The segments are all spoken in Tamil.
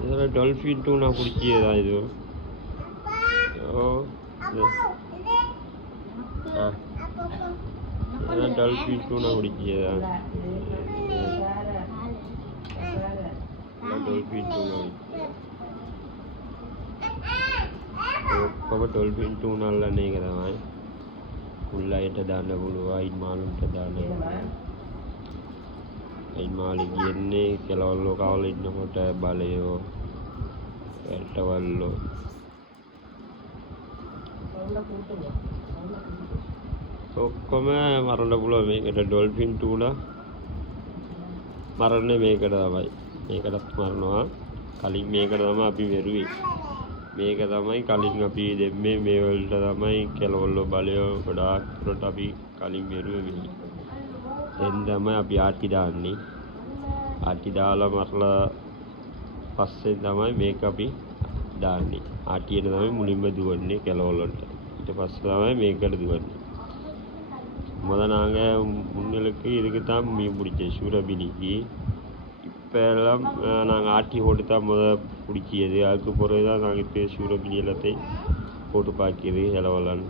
இதில் டால்ஃபின் டூனா பிடிச்சியதா இது ஓ இதெல்லாம் டால்ஃபின் டூனா பிடிச்சியதா டால்ஃபின் டூனா ඔක්කොම ඩොල්ෆින් ටූනල්ලන්නේ එක තමයි උල්ලයට දාන්න පුළුවන් අයින් මාළුන්ට දාන්න අයින් මාළු කියන්නේ කෙලවල්ලෝ කවල ඉන්නකොට බලයෝ ඇටවල්ලෝ ඔක්කොම මරන්න පුළුවන් මේකට ඩොල්ෆින් ටූනා මරන්නේ මේකට තමයි මේකටත් මරනවා කලින් මේකට තමයි අපි මෙරුවේ මේක තමයි කලින් අපි දෙන්නේ මේ වලට තමයි කෙලවල්ලෝ බලය ගොඩාක් දුරට අපි කලින් මෙරුවේ මේ දැන් තමයි අපි ආටි දාන්නේ ආටි දාලා මරලා පස්සේ තමයි මේක අපි දාන්නේ ආටියට තමයි මුලින්ම දුවන්නේ කෙලවල්ලන්ට ඊට පස්සේ තමයි මේකට දුවන්නේ முத நாங்கள் முன்னலுக்கு இதுக்கு தான் மீன் பிடிச்சோம் சூரபினிக்கு இப்போல்லாம் நாங்கள் ஆட்டி போட்டு தான் பிடிக்கியது அதுக்கு பிறகு தான் நாங்கள் இப்போ சூரபினி எல்லாத்தையும் போட்டு பார்க்கியது இலவெல்லாம்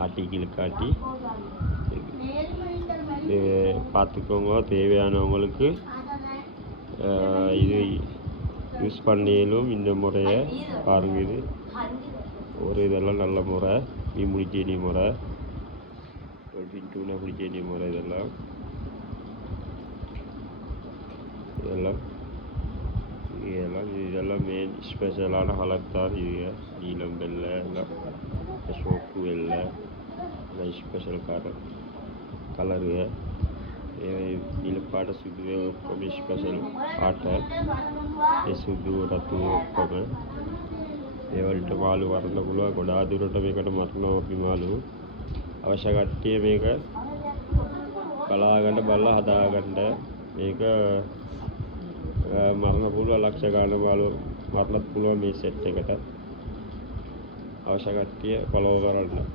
ஆட்டி கிழக்காட்டி இது பார்த்துக்கோங்க தேவையானவங்களுக்கு இது யூஸ் பண்ணியலும் இந்த முறையை பாருங்கள் இது ஒரு இதெல்லாம் நல்ல முறை மீன் பிடிச்ச முறை டால்ஃபின் டூனா பிடிச்ச வேண்டிய முறை இதெல்லாம் இதெல்லாம் மெயின் ஸ்பெஷலான கலர் தான் இது நீலம் வெள்ளை எல்லாம் சோப்பு வெள்ளை எல்லாம் ஸ்பெஷல் கலரு நீலப்பாට සුදු ඔක්කොම ස්පෙෂල් පාට ඒ සුදු රතු ඔක්කොම ඒ වලට මාළු වරන්න පුළුවන් ගොඩාක් දුරට මේකට මරනවා අපි මාළු අවශ්‍ය කට්ටිය මේක බලාගන්න බලලා හදාගන්න මේක මරණ පුළුවන් ලක්ෂ ගාන මාළු මරන්නත් පුළුවන් මේ සෙට් එකට අවශ්‍ය කට්ටිය ෆලෝ කරන්න